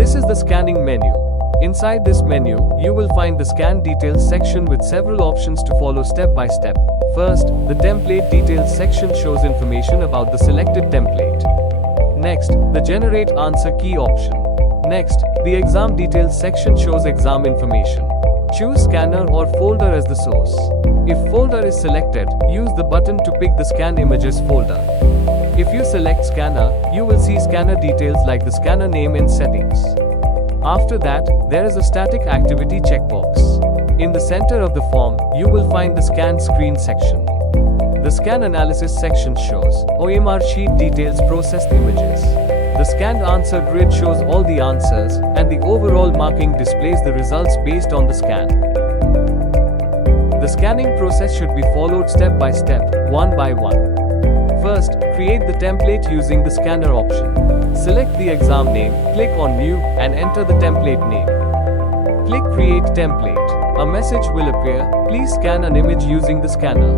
This is the scanning menu. Inside this menu, you will find the scan details section with several options to follow step by step. First, the template details section shows information about the selected template. Next, the generate answer key option. Next, the exam details section shows exam information. Choose scanner or folder as the source. If folder is selected, use the button to pick the scan images folder. If you select scanner, you will see scanner details like the scanner name and settings. After that, there is a static activity checkbox. In the center of the form, you will find the scan screen section. The scan analysis section shows OMR sheet details processed images. The scanned answer grid shows all the answers, and the overall marking displays the results based on the scan. The scanning process should be followed step by step, one by one. First, create the template using the scanner option. Select the exam name, click on New, and enter the template name. Click Create Template. A message will appear. Please scan an image using the scanner.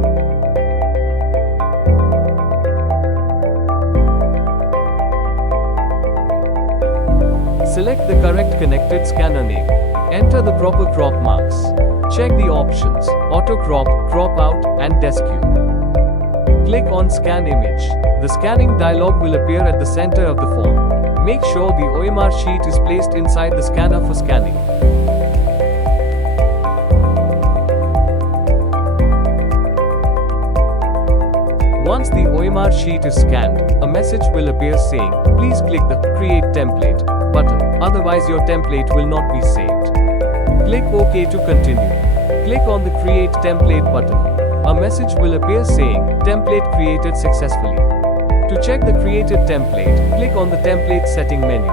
Select the correct connected scanner name. Enter the proper crop marks. Check the options, Auto Crop, Crop Out, and Desk Queue. Click on Scan Image. The scanning dialog will appear at the center of the form. Make sure the OMR sheet is placed inside the scanner for scanning. Once the OMR sheet is scanned, a message will appear saying, "Please click the Create Template" button, otherwise your template will not be saved. Click OK to continue. Click on the Create Template button. A message will appear saying, "Template created successfully." To check the created template, click on the Template Setting menu.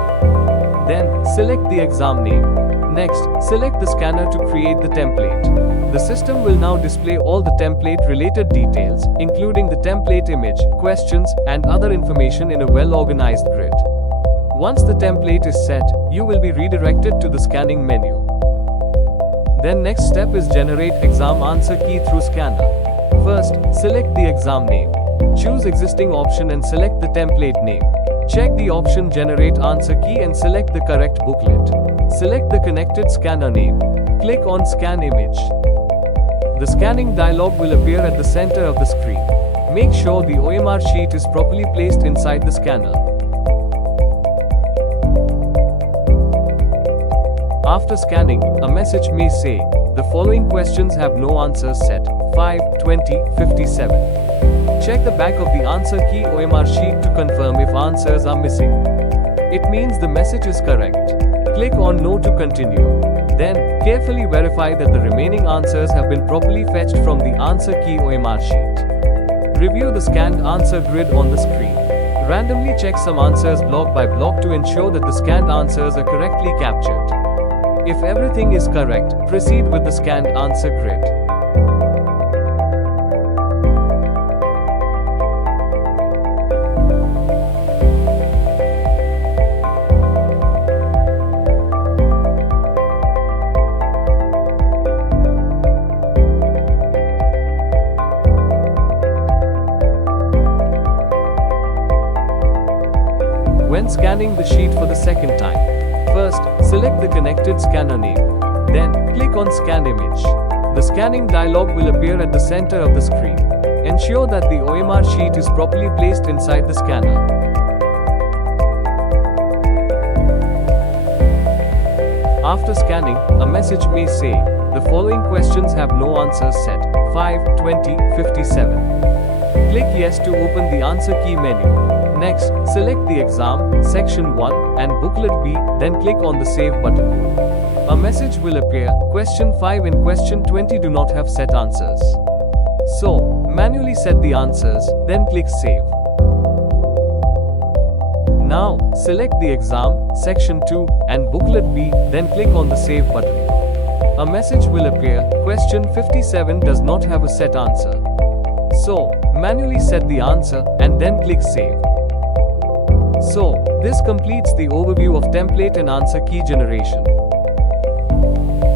Then, select the exam name. Next, select the scanner to create the template. The system will now display all the template-related details, including the template image, questions, and other information in a well-organized grid. Once the template is set, you will be redirected to the scanning menu. Then next step is generate exam answer key through scanner. First, select the exam name. Choose existing option and select the template name. Check the option generate answer key and select the correct booklet. Select the connected scanner name. Click on scan image. The scanning dialog will appear at the center of the screen. Make sure the OMR sheet is properly placed inside the scanner. After scanning, a message may say, "The following questions have no answers set, 5, 20, 57. Check the back of the answer key OMR sheet to confirm if answers are missing. It means the message is correct. Click on No to continue. Then, carefully verify that the remaining answers have been properly fetched from the answer key OMR sheet. Review the scanned answer grid on the screen. Randomly check some answers block by block to ensure that the scanned answers are correctly captured. If everything is correct, proceed with the scanned answer grid. When scanning the sheet for the second time, first, select the connected scanner name. Then, click on Scan Image. The scanning dialog will appear at the center of the screen. Ensure that the OMR sheet is properly placed inside the scanner. After scanning, a message may say, "The following questions have no answers set, 5, 20, 57. Click Yes to open the answer key menu. Next, select the exam, section 1, and booklet B, then click on the Save button. A message will appear, question 5 and question 20 do not have set answers. So, manually set the answers, then click Save. Now, select the exam, section 2, and booklet B, then click on the Save button. A message will appear, question 57 does not have a set answer. So, manually set the answer, and then click Save. So, this completes the overview of template and answer key generation.